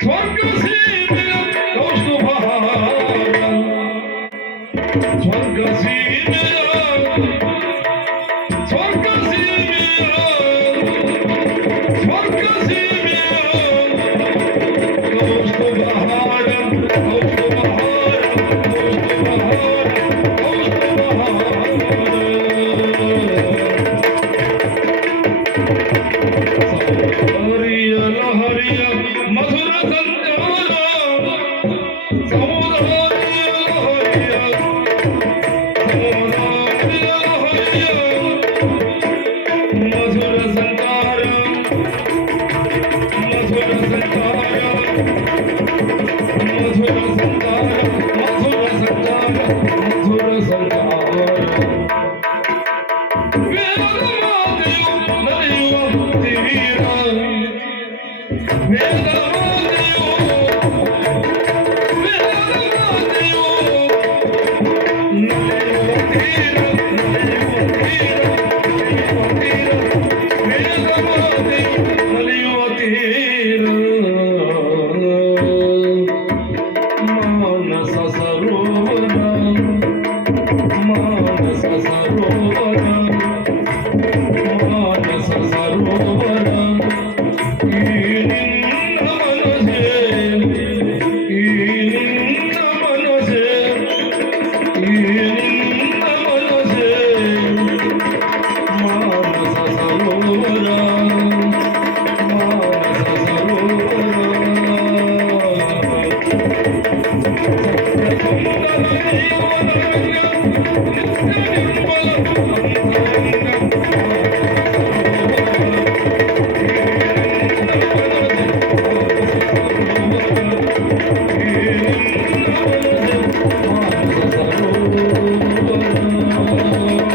স্বর্গ Thank. Thank you.